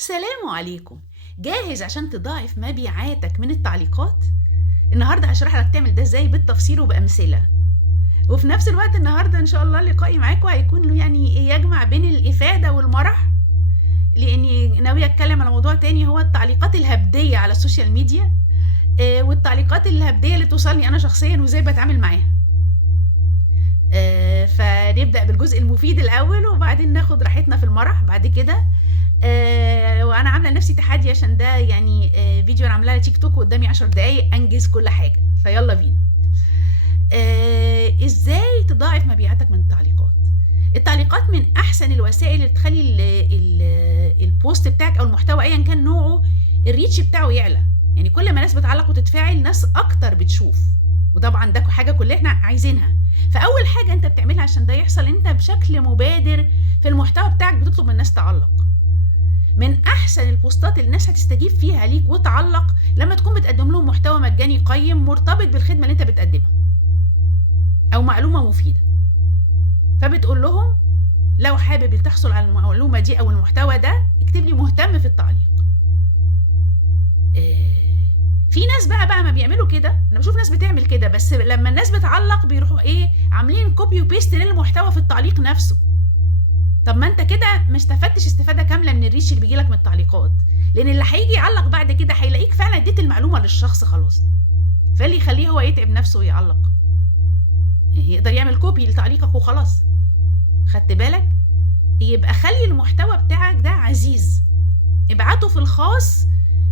سلام عليكم. جاهز عشان تضاعف مبيعاتك من التعليقات؟ النهارده هشرح لك تعمل ده ازاي بالتفصيل وبأمثلة. وفي نفس الوقت النهارده ان شاء الله لقائي معاكم هيكون له يعني يجمع بين الإفادة والمرح، لاني ناوية اتكلم على موضوع تاني هو التعليقات الهبدية على السوشيال ميديا، والتعليقات الهبدية اللي توصلني انا شخصيا وازاي بتعامل معاها. فنبدأ بالجزء المفيد الأول وبعدين ناخد راحتنا في المرح بعد كده. وانا عامله لنفسي تحدي عشان ده يعني فيديو انا عاملاه على تيك توك وقدامي 10 دقايق انجز كل حاجه، فيلا بينا. ازاي تضاعف مبيعاتك من التعليقات؟ التعليقات من احسن الوسائل اللي تخلي البوست بتاعك او المحتوى ايا كان نوعه الريتش بتاعه يعلى. يعني كل ما الناس بتعلق وتتفاعل ناس اكتر بتشوف، وطبعا ده حاجه كلنا احنا عايزينها. فاول حاجه انت بتعملها عشان ده يحصل، انت بشكل مبادر في المحتوى بتاعك بتطلب من الناس تعلق. من احسن البوستات اللي الناس هتستجيب فيها ليك وتعلق لما تكون بتقدم لهم محتوى مجاني قيم مرتبط بالخدمه اللي انت بتقدمها او معلومه مفيده. فبتقول لهم لو حابب تحصل على المعلومه دي او المحتوى ده اكتب لي مهتم في التعليق. في ناس بقى ما بيعملوا كده، انا بشوف ناس بتعمل كده، بس لما الناس بتعلق بيروحوا عاملين كوبي وبيست للمحتوى في التعليق نفسه. طب ما انت كده ما استفدتش استفاده كامله من الريتش اللي بيجيلك من التعليقات، لان اللي هيجي يعلق بعد كده هيلاقيك فعلا اديت المعلومه للشخص خلاص. فاللي يخليه هو يتعب نفسه ويعلق، يقدر يعمل كوبي لتعليقك وخلاص. خدت بالك؟ يبقى خلي المحتوى بتاعك ده عزيز، ابعته في الخاص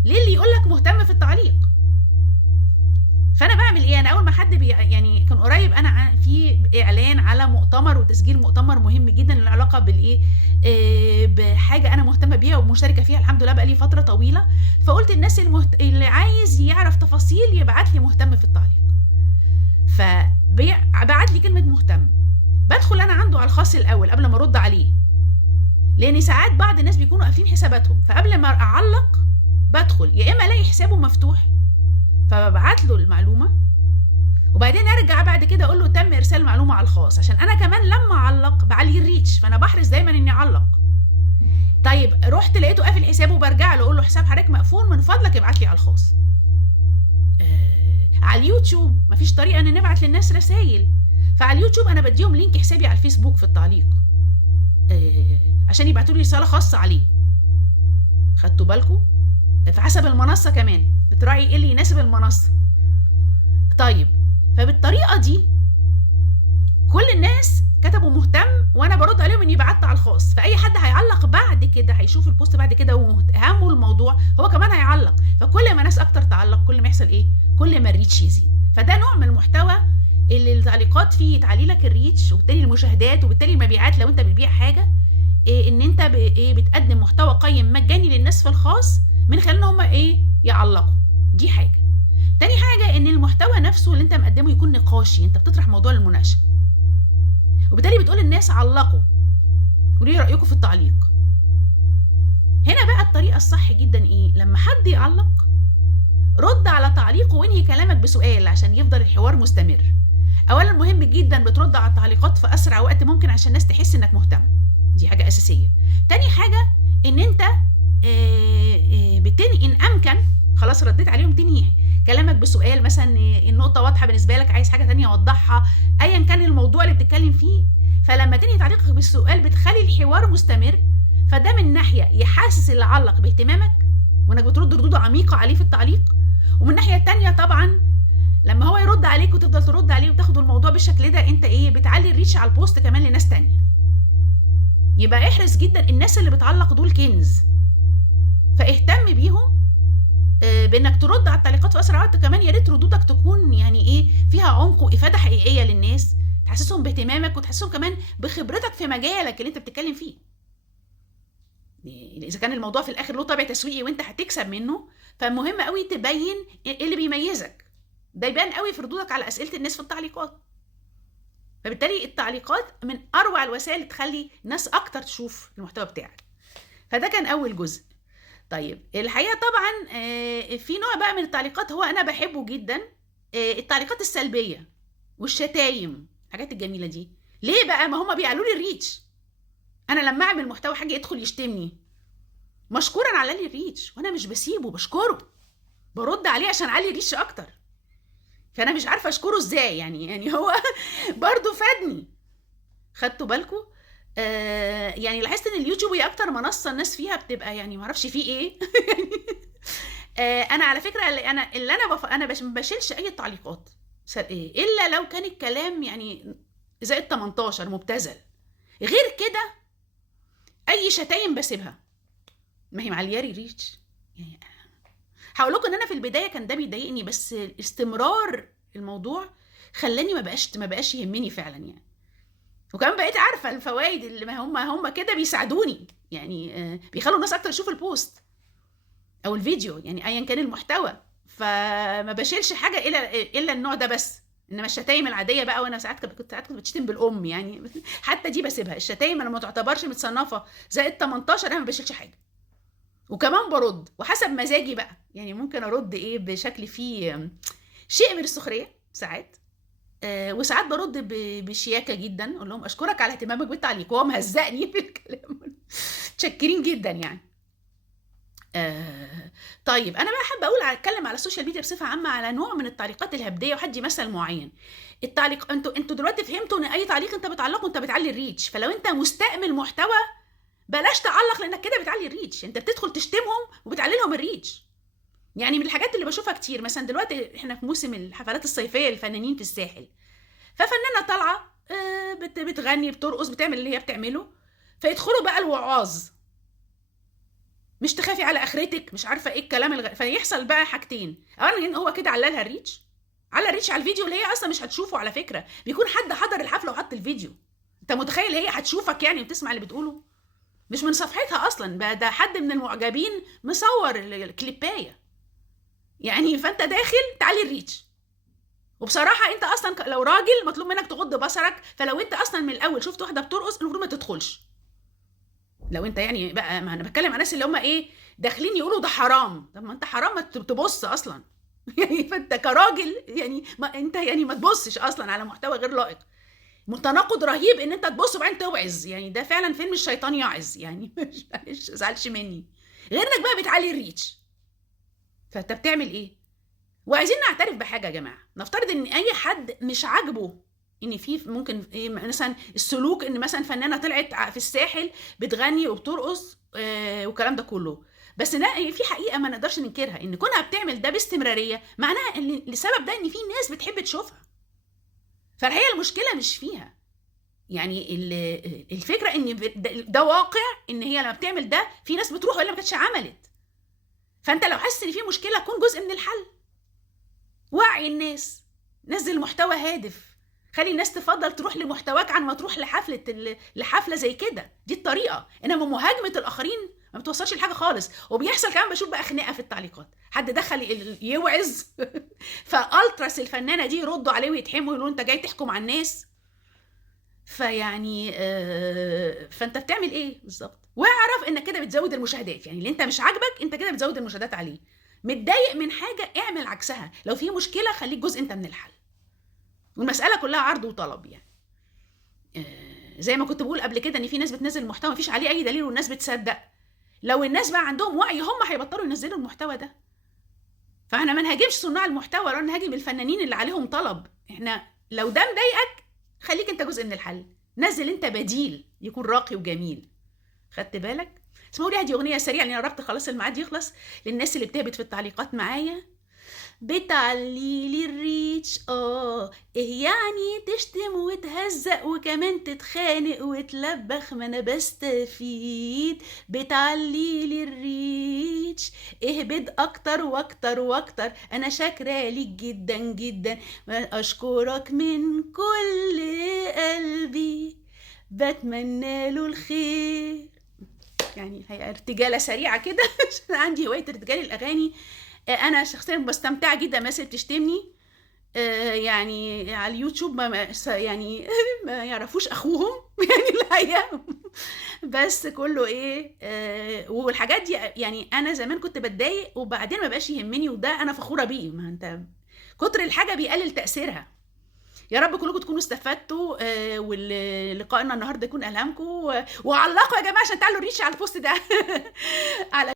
للي يقولك مهتم في التعليق. فانا بعمل انا اول ما حد يعني كان قريب انا في اعلان على مؤتمر وتسجيل مؤتمر مهم جدا له علاقه بحاجه انا مهتمه بيها ومشتركه فيها الحمد لله بقالي فتره طويله. فقلت الناس اللي عايز يعرف تفاصيل يبعت لي مهتم في التعليق. فبعت لي كلمه مهتم، بدخل انا عنده على الخاص الاول قبل ما ارد عليه، لان ساعات بعض الناس بيكونوا قافلين حساباتهم، فقبل ما اعلق بدخل يا اما الاقي حسابه مفتوح فببعت له المعلومه، وبعدين ارجع بعد كده اقول له تم ارسال معلومه على الخاص، عشان انا كمان لما اعلق بعلي الريتش، فانا بحرص دايما اني اعلق. طيب رحت لقيته قافل حسابه، برجع له اقول له حساب حضرتك مقفول، من فضلك ابعت لي على الخاص. على اليوتيوب مفيش طريقه ان نبعت للناس رسائل، فعلى اليوتيوب انا بديهم لينك حسابي على الفيسبوك في التعليق عشان يبعتوا لي رساله خاصه عليه. خدتوا بالكم؟ فحسب المنصه كمان بتراعي ايه اللي يناسب المنصه. طيب فبالطريقه دي كل الناس كتبوا مهتم وانا برد عليهم اني بعت على الخاص، فاي حد هيعلق بعد كده هيشوف البوست بعد كده وهمه الموضوع هو كمان هيعلق، فكل ما ناس اكتر تعلق كل ما يحصل كل ما الريتش يزيد. فده نوع من المحتوى اللي التعليقات فيه تعلي لك الريتش وبالتالي المشاهدات وبالتالي المبيعات لو انت بتبيع حاجه، ان انت بتقدم محتوى قيم مجاني للناس في الخاص من خلال ان هم يعلقوا. دي حاجه. تاني حاجه ان المحتوى نفسه اللي انت مقدمه يكون نقاشي، انت بتطرح موضوع للمناقشه، وبالتالي بتقول للناس علقوا قولوا لي رايكم في التعليق. هنا بقى الطريقه الصح جدا لما حد يعلق رد على تعليقه وانهي كلامك بسؤال عشان يفضل الحوار مستمر. اولا مهم جدا بترد على التعليقات في اسرع وقت ممكن عشان الناس تحس انك مهتم، دي حاجه اساسيه. تاني حاجه ان انت ان امكن خلاص رديت عليهم تنهي كلامك بسؤال، مثلا النقطه واضحه بالنسبه لك عايز حاجه تانية اوضحها، ايا كان الموضوع اللي بتتكلم فيه. فلما تنهي تعليقك بالسؤال بتخلي الحوار مستمر، فده من ناحيه يحسس اللي علق باهتمامك وانك بترد ردود عميقه عليه في التعليق، ومن الناحيه التانية طبعا لما هو يرد عليك وتفضل ترد عليه وتاخد الموضوع بالشكل ده انت بتعلي الريتش على البوست كمان لناس تانية. يبقى احرص جدا، الناس اللي بتعلق دول كنز، فاهتم بيهم بانك ترد على التعليقات في اسرع وقت. كمان يا ريت ردودك تكون يعني فيها عمق وافاده حقيقيه للناس، تحسسهم باهتمامك وتحسسهم كمان بخبرتك في مجالك اللي انت بتتكلم فيه. اذا كان الموضوع في الاخر له طابع تسويقي وانت هتكسب منه، فمهم قوي تبين ايه اللي بيميزك. ده يبان قوي في ردودك على اسئله الناس في التعليقات. فبالتالي التعليقات من اروع الوسائل اللي تخلي ناس اكتر تشوف المحتوى بتاعك. فده كان اول جزء. طيب الحقيقه طبعا في نوع بقى من التعليقات هو انا بحبه جدا، التعليقات السلبيه والشتايم، الحاجات الجميله دي. ليه بقى؟ ما هم بيعلوا لي الريتش. انا لما اعمل محتوى حاجه يدخل يشتمني مشكورا على لي الريتش، وانا مش بسيبه، بشكره، برد عليه عشان علي الريتش اكتر. فانا مش عارفه اشكره ازاي يعني هو برضو فادني. خدتوا بالكم؟ يعني لاحظت ان اليوتيوب هي اكتر منصه الناس فيها بتبقى يعني معرفش فيه ايه. انا على فكره انا ما بشيلش اي تعليقات الا لو كان الكلام يعني زائد 18 مبتذل. غير كده اي شتايم بسيبها، ما هي معلياري ريتش يعني. هقول لكم ان انا في البدايه كان ده بيضايقني، بس استمرار الموضوع خلاني ما بقاش يهمني فعلا يعني. وكمان بقيت عارفه الفوائد اللي ما هم كده بيساعدوني يعني، بيخلوا الناس اكتر تشوف البوست او الفيديو يعني ايا كان المحتوى. فما بشيلش حاجه الا النوع ده بس. انما الشتايم العاديه بقى، وانا كنت بتشتم بالام يعني حتى دي بسيبها. الشتايم انا ما تعتبرش متصنفه زائد 18، انا ما بشيلش حاجه. وكمان برد وحسب مزاجي بقى يعني، ممكن ارد ايه بشكل فيه شيء من السخريه ساعات، وساعات برد بشياكه جدا، اقول لهم اشكرك على اهتمامك بالتعليق، وهو مهزقني في الكلام. متشكرين جدا يعني. طيب انا بقى حابه اتكلم على السوشيال ميديا بصفه عامه على نوع من التعليقات الهبديه، وحدي مثل معين. التعليق، انتوا دلوقتي فهمتوا ان اي تعليق انت بتعلقه انت بتعلي الريتش. فلو انت مستأمل محتوى بلاش تعلق، لانك كده بتعلي الريتش، انت بتدخل تشتمهم وبتعلي لهم الريتش. يعني من الحاجات اللي بشوفها كتير مثلا دلوقتي احنا في موسم الحفلات الصيفيه للفنانين في الساحل، ففنانه طالعه بتغني بترقص بتعمل اللي هي بتعمله، فيدخلوا بقى الوعاظ، مش تخافي على اخرتك، مش عارفه ايه الكلام فيحصل بقى حاجتين. اولا هو كده على لها الريتش، على الريتش على الفيديو اللي هي اصلا مش هتشوفه على فكره، بيكون حد حضر الحفله وحط الفيديو. انت متخيل هي هتشوفك يعني وتسمع اللي بتقوله؟ مش من صفحتها اصلا بقى، ده حد من المعجبين مصور الكليبايه يعني. فانت داخل تعلي الريتش، وبصراحه انت اصلا لو راجل مطلوب منك تغض بصرك. فلو انت اصلا من الاول شفت واحده بترقص المفروض ما تدخلش. لو انت يعني بقى، ما انا بتكلم عن الناس اللي هم ايه داخلين يقولوا ده حرام. طب ما انت حرام ما تبص اصلا يعني. فانت كراجل يعني ما انت يعني ما تبصش اصلا على محتوى غير لائق. متناقض رهيب ان انت تبص وبعدين توعظ يعني. ده فعلا فيلم الشيطان يعظ يعني. مش زعلش مني. غير انك بقى بتعلي الريتش، فانت بتعمل ايه؟ وعايزين نعترف بحاجه يا جماعه. نفترض ان اي حد مش عاجبه ان في ممكن ايه مثلا السلوك، ان مثلا فنانه طلعت في الساحل بتغني وبترقص والكلام ده كله، بس في حقيقه ما نقدرش ننكرها، ان كونها بتعمل ده باستمراريه معناها ان السبب ده ان في ناس بتحب تشوفها. فالحقيقه المشكله مش فيها يعني. الفكره ان ده واقع، ان هي لما بتعمل ده في ناس بتروح ولا ما كانتش عملت. فانت لو حاسس ان في مشكله كون جزء من الحل. وعي الناس، نزل محتوى هادف، خلي الناس تفضل تروح لمحتواك عن ما تروح لحفله زي كده. دي الطريقه. انما مهاجمه الاخرين ما بتوصلش لحاجه خالص. وبيحصل كمان بشوف بقى خناقه في التعليقات، حد دخل يوعظ فالتراس الفنانه دي يردوا عليه ويتحموا يقولوا انت جاي تحكم على الناس. فيعني فانت بتعمل ايه بالظبط؟ واعرف انك كده بتزود المشاهدات. يعني اللي انت مش عاجبك انت كده بتزود المشاهدات عليه. متضايق من حاجه اعمل عكسها. لو في مشكله خليك جزء انت من الحل. والمساله كلها عرض وطلب يعني. زي ما كنت بقول قبل كده ان في ناس بتنزل محتوى مفيش عليه اي دليل والناس بتصدق. لو الناس بقى عندهم وعي هم هيبطلوا ينزلوا المحتوى ده. فاحنا ما نهاجمش صناع المحتوى ولا نهاجم الفنانين اللي عليهم طلب. احنا لو ده مضايقك خليك انت جزء من الحل. نزل انت بديل يكون راقي وجميل. خدت بالك؟ اسمعوا لي هدي اغنيه سريعه لان قربت خلاص الميعاد يخلص. للناس اللي بتهبط في التعليقات معايا، بتعلي لي الريتش ايه يعني تشتم وتهزق وكمان تتخانق وتلبخ، ما انا بستفيد. بتعلي لي الريتش اهبد اكتر واكتر واكتر، انا شاكره ليك جدا جدا، اشكرك من كل قلبي، بتمنى له الخير. يعني هي ارتجاله سريعه كده عشان عندي هوايه ارتجال الاغاني. انا شخصيا بستمتع جدا الناس اللي بتشتمني يعني على اليوتيوب يعني ما يعرفوش اخوهم يعني الحقيقه. بس كله ايه والحاجات دي يعني. انا زمان كنت بتضايق وبعدين ما بقاش يهمني، وده انا فخوره بيه. ما انت كتر الحاجه بيقلل تاثيرها. يا رب كلكم تكونوا استفدتوا، ولقائنا النهارده يكون الهمكم، وعلقوا يا جماعه عشان تعالوا ريتش على البوست ده على